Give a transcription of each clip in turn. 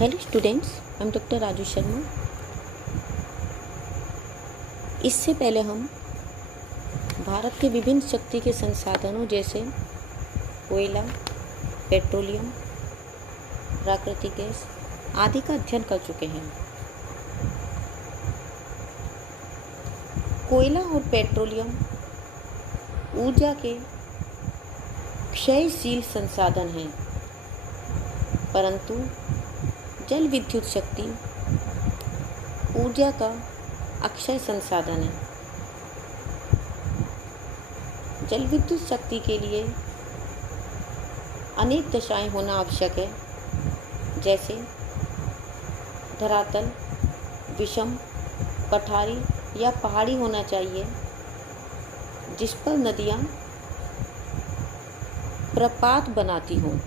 Hello students, I am doctor Raju Sharma. इससे पहले हम भारत के विभिन्न शक्ति के संसाधनों जैसे कोयला, पेट्रोलियम, प्राकृतिक गैस आदि का अध्ययन कर चुके हैं। कोयला और पेट्रोलियम ऊर्जा के क्षयशील संसाधन हैं, परंतु जल विद्युत शक्ति ऊर्जा का अक्षय संसाधन है। जल विद्युत शक्ति के लिए अनेक दशाएं होना आवश्यक है, जैसे धरातल, विषम, पठारी या पहाड़ी होना चाहिए, जिस पर नदियाँ प्रपात बनाती हों।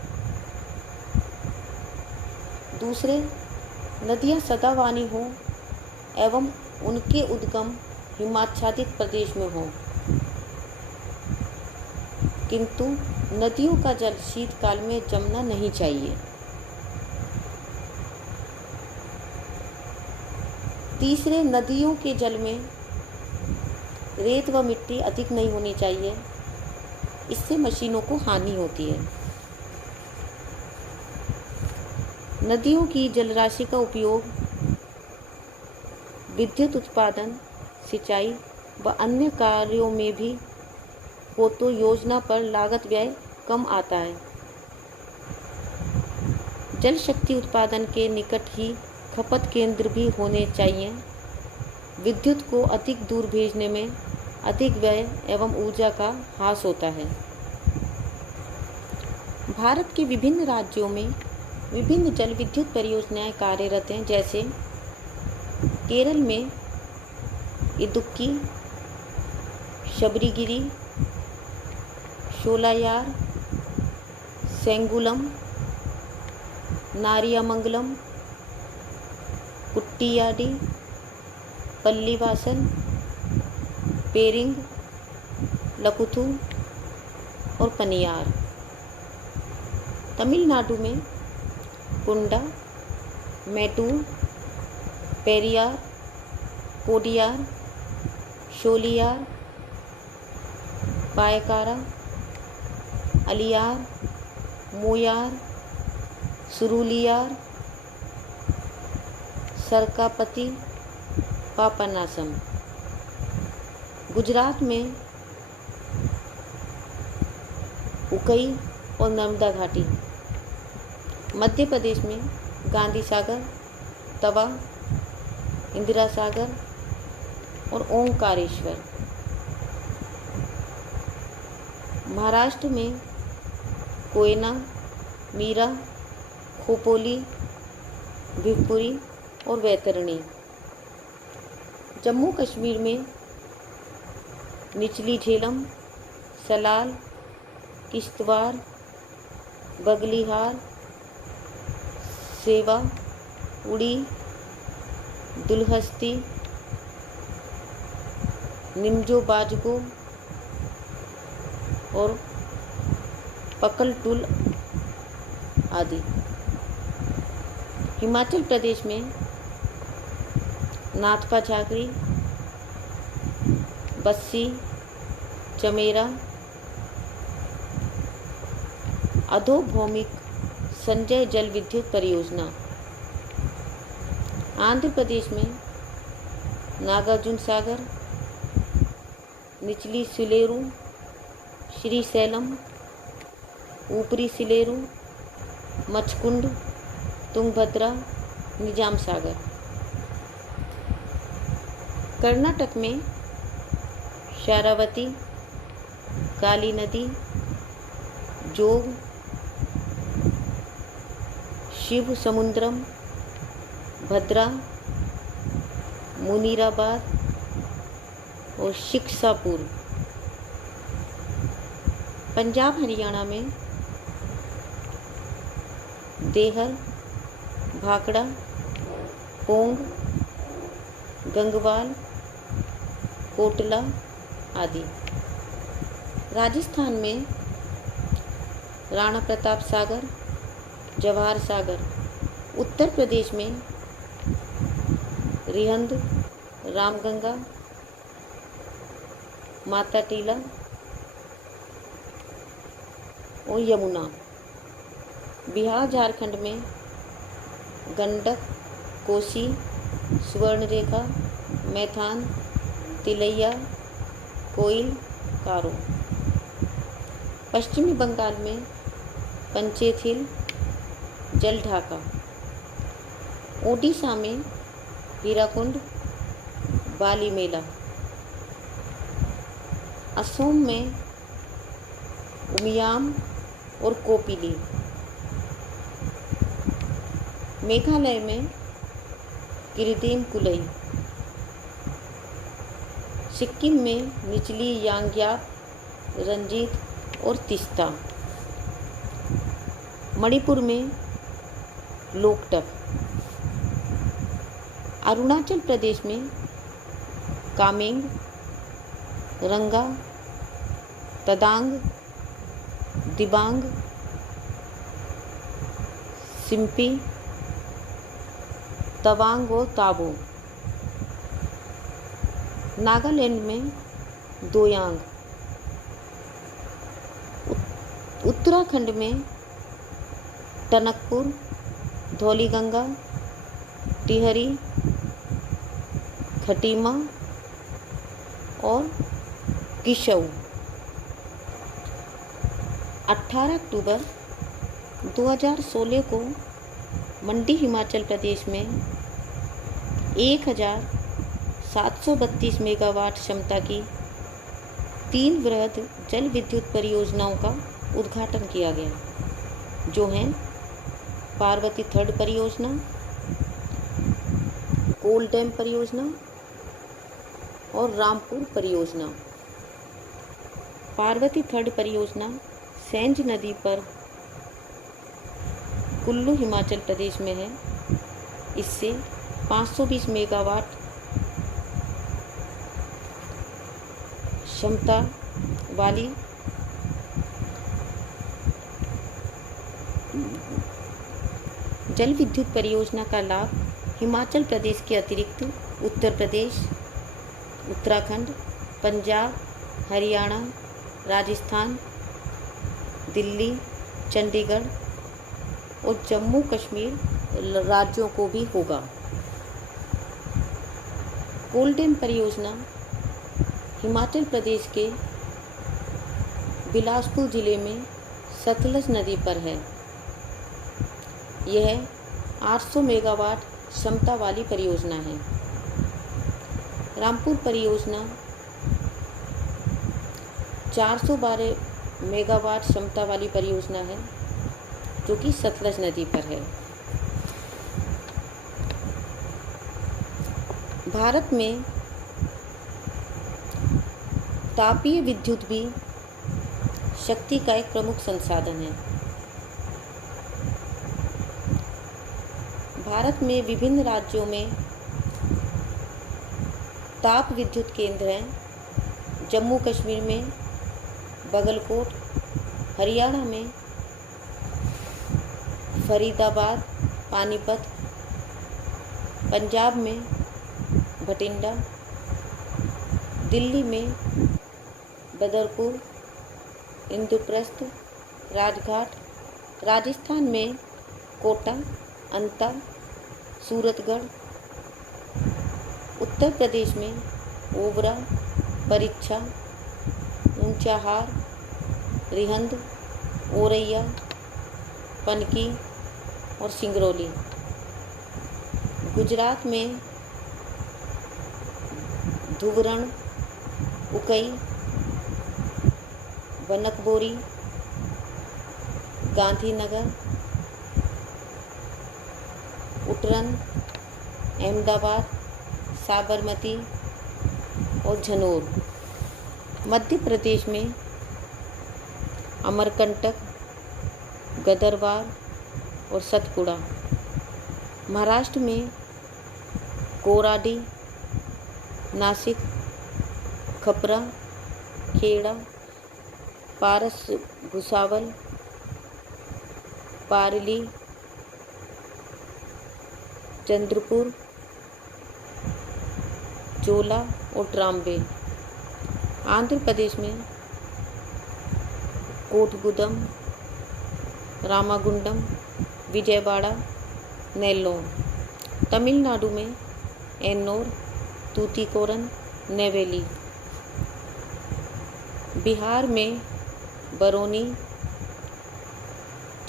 दूसरे, नदियाँ सदावानी हों एवं उनके उद्गम हिमाच्छादित प्रदेश में हों, किंतु नदियों का जल शीतकाल में जमना नहीं चाहिए। तीसरे, नदियों के जल में रेत व मिट्टी अधिक नहीं होनी चाहिए, इससे मशीनों को हानि होती है। नदियों की जलराशि का उपयोग विद्युत उत्पादन, सिंचाई व अन्य कार्यों में भी हो तो योजना पर लागत व्यय कम आता है। जल शक्ति उत्पादन के निकट ही खपत केंद्र भी होने चाहिए। विद्युत को अधिक दूर भेजने में अधिक व्यय एवं ऊर्जा का ह्रास होता है। भारत के विभिन्न राज्यों में विभिन्न जल विद्युत परियोजनाएं कार्यरत हैं, जैसे केरल में इदुक्की, शबरीगिरी, शोलायार, सेंगुलम, नारियामंगलम, कुट्टियाडी, पल्लीवासल, पेरिंग, लकुथु और पनियार। तमिलनाडु में कुंडा, मैटूर, पेरियार, कोडियार, शोलियार, पायकारा, अलियार, मोयार, सुरुलियार, सरकापति, पापनासम। गुजरात में उकई और नर्मदा घाटी। मध्य प्रदेश में गांधी सागर, तवा, इंदिरा सागर और ओंकारेश्वर। महाराष्ट्र में कोयना, मीरा, खोपोली, भिवपुरी और वैतरणी। जम्मू कश्मीर में निचली झेलम, सलाल, किश्तवाड़, बगलीहार, सेवा, उड़ी, दुलहस्ती, निमजो बाजगो और पकलटुल आदि। हिमाचल प्रदेश में नाथपा झाकरी, बस्सी, चमेरा, अधोभौमिक संजय जल विद्युत परियोजना। आंध्र प्रदेश में नागार्जुन सागर, निचली सिलेरू, श्रीशैलम, ऊपरी सिलेरू, मचकुंड, तुंगभद्रा, निजाम सागर। कर्नाटक में शारावती, काली नदी, जोग, शिव समुद्रम, भद्रा, मुनीराबाद और शिक्षापुर। पंजाब हरियाणा में देहर, भाखड़ा, पोंग, गंगवाल, कोटला आदि। राजस्थान में राणा प्रताप सागर, जवाहर सागर, उत्तर प्रदेश में रिहंद, रामगंगा, माता टीला और यमुना। बिहार झारखंड में गंडक, कोसी, सुवर्णरेखा, मैथान, तिलैया, कोइल, कारो। पश्चिमी बंगाल में पंचेत हिल, जलढाका। ओडिशा में हीराकुंड, बाली मेला। असम में उमियाम और कोपिली। मेघालय में किरितीम कुलई। सिक्किम में निचली यांग्याप, रंजीत और तिस्ता। मणिपुर में लोकटक। अरुणाचल प्रदेश में कामेंग, रंगा, तदांग, दिबांग, सिम्पी, तवांग और ताबो। नागालैंड में दोयांग। उत्तराखंड में टनकपुर, धौलीगंगा, टिहरी, खटीमा और किशऊ। 18 अक्टूबर 2016 को मंडी हिमाचल प्रदेश में 1732 मेगावाट क्षमता की 3 वृहद जल विद्युत परियोजनाओं का उद्घाटन किया गया, जो हैं पार्वती थर्ड परियोजना, कोल डैम परियोजना और रामपुर परियोजना। पार्वती थर्ड परियोजना सेंज नदी पर कुल्लू हिमाचल प्रदेश में है। इससे 520 मेगावाट क्षमता वाली जल विद्युत परियोजना का लाभ हिमाचल प्रदेश के अतिरिक्त उत्तर प्रदेश, उत्तराखंड, पंजाब, हरियाणा, राजस्थान, दिल्ली, चंडीगढ़ और जम्मू कश्मीर राज्यों को भी होगा। कोल डैम परियोजना हिमाचल प्रदेश के बिलासपुर जिले में सतलज नदी पर है। यह 800 मेगावाट क्षमता वाली परियोजना है। रामपुर परियोजना 412 मेगावाट क्षमता वाली परियोजना है, जो कि सतलज नदी पर है। भारत में तापीय विद्युत भी शक्ति का एक प्रमुख संसाधन है। भारत में विभिन्न राज्यों में ताप विद्युत केंद्र हैं। जम्मू कश्मीर में बगलकोट, हरियाणा में फरीदाबाद, पानीपत, पंजाब में भटिंडा, दिल्ली में बदरपुर, इंद्रप्रस्थ, राजघाट, राजस्थान में कोटा, अंता, सूरतगढ़, उत्तर प्रदेश में ओबरा, परीक्षा, ऊंचाहार, रिहंद, औरैया, पनकी और सिंगरौली। गुजरात में धुवरण, उकई, बनकबोरी, गांधीनगर, उटरन, अहमदाबाद, साबरमती और झनोर। मध्य प्रदेश में अमरकंटक, गदरवार और सतपुड़ा। महाराष्ट्र में कोराडी, नासिक, खपरा, खेड़ा, पारस, भुसावल, पारली, चंद्रपुर, चोला और ट्राम्बे। आंध्र प्रदेश में कोटगुदम, रामागुंडम, विजयवाड़ा, नेल्लोर। तमिलनाडु में एन्नोर, तूतीकोरन, नेवेली। बिहार में बरौनी,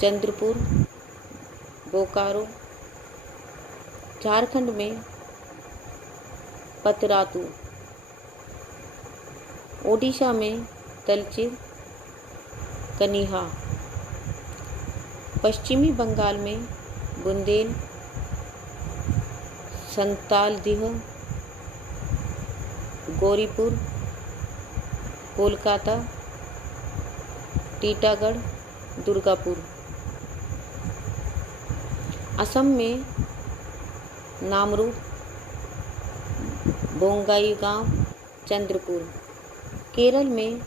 चंद्रपुर, बोकारो। झारखंड में पतरातू। ओडिशा में तलचिर, कनिहा। पश्चिमी बंगाल में बुंदेल, संतालडीह, गौरीपुर, कोलकाता, टीटागढ़, दुर्गापुर। असम में नामरूप, बोंगाईगांव, चंद्रपुर। केरल में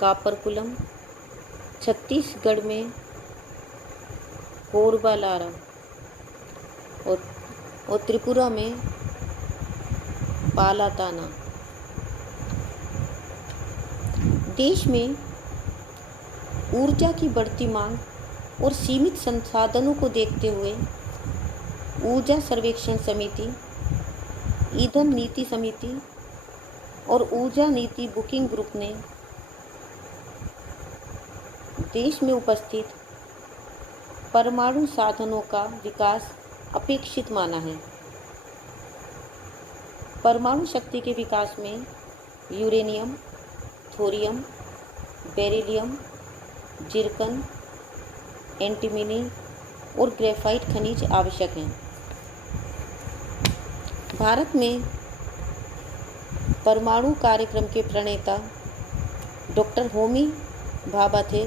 कापरकुलम। छत्तीसगढ़ में कोरबालारा और त्रिपुरा में पालाताना। देश में ऊर्जा की बढ़ती मांग और सीमित संसाधनों को देखते हुए ऊर्जा सर्वेक्षण समिति, ईंधन नीति समिति और ऊर्जा नीति बुकिंग ग्रुप ने देश में उपस्थित परमाणु साधनों का विकास अपेक्षित माना है। परमाणु शक्ति के विकास में यूरेनियम, थोरियम, बेरिलियम, जिरकन, एंटीमनी और ग्रेफाइट खनिज आवश्यक हैं। भारत में परमाणु कार्यक्रम के प्रणेता डॉक्टर होमी भाभा थे,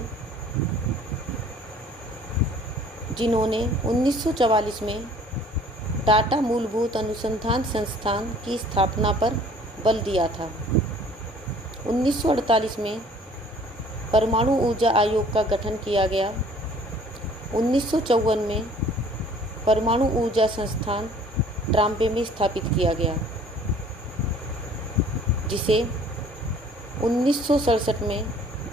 जिन्होंने 1944 में टाटा मूलभूत अनुसंधान संस्थान की स्थापना पर बल दिया था। 1948 में परमाणु ऊर्जा आयोग का गठन किया गया। 1954 में परमाणु ऊर्जा संस्थान ट्राम्बे में स्थापित किया गया, जिसे 1967 में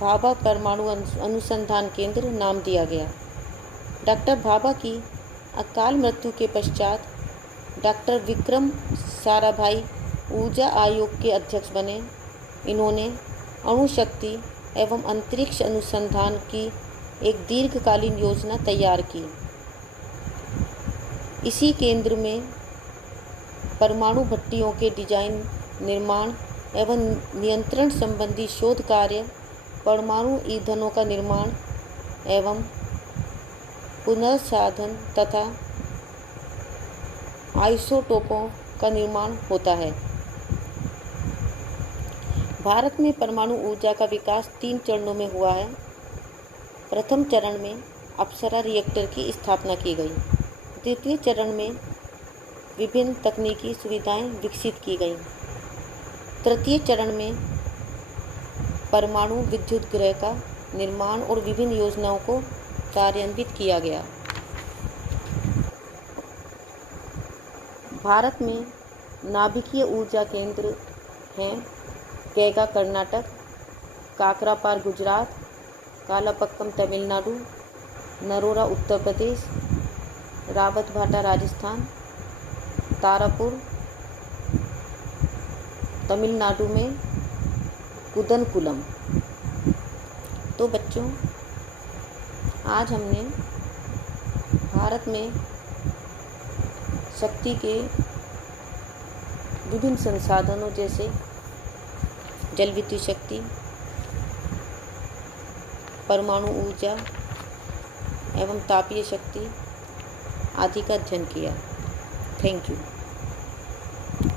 भाभा परमाणु अनुसंधान केंद्र नाम दिया गया। डॉक्टर भाभा की अकाल मृत्यु के पश्चात डॉक्टर विक्रम साराभाई ऊर्जा आयोग के अध्यक्ष बने। इन्होंने अणुशक्ति एवं अंतरिक्ष अनुसंधान की एक दीर्घकालीन योजना तैयार की। इसी केंद्र में परमाणु भट्टियों के डिजाइन, निर्माण एवं नियंत्रण संबंधी शोध कार्य, परमाणु ईंधनों का निर्माण एवं पुनर्साधन तथा आइसोटोपों का निर्माण होता है। भारत में परमाणु ऊर्जा का विकास 3 चरणों में हुआ है। प्रथम चरण में अप्सरा रिएक्टर की स्थापना की गई। द्वितीय चरण में विभिन्न तकनीकी सुविधाएं विकसित की गईं। तृतीय चरण में परमाणु विद्युत गृह का निर्माण और विभिन्न योजनाओं को कार्यान्वित किया गया। भारत में नाभिकीय ऊर्जा केंद्र हैं कैगा कर्नाटक, काकरापार गुजरात, कालापक्कम तमिलनाडु, नरोरा उत्तर प्रदेश, रावतभाटा राजस्थान, तारापुर तमिलनाडु में कुदनकुलम। तो बच्चों, आज हमने भारत में शक्ति के विभिन्न संसाधनों जैसे जल विद्युत शक्ति, परमाणु ऊर्जा एवं तापीय शक्ति आदि का अध्ययन किया। Thank you.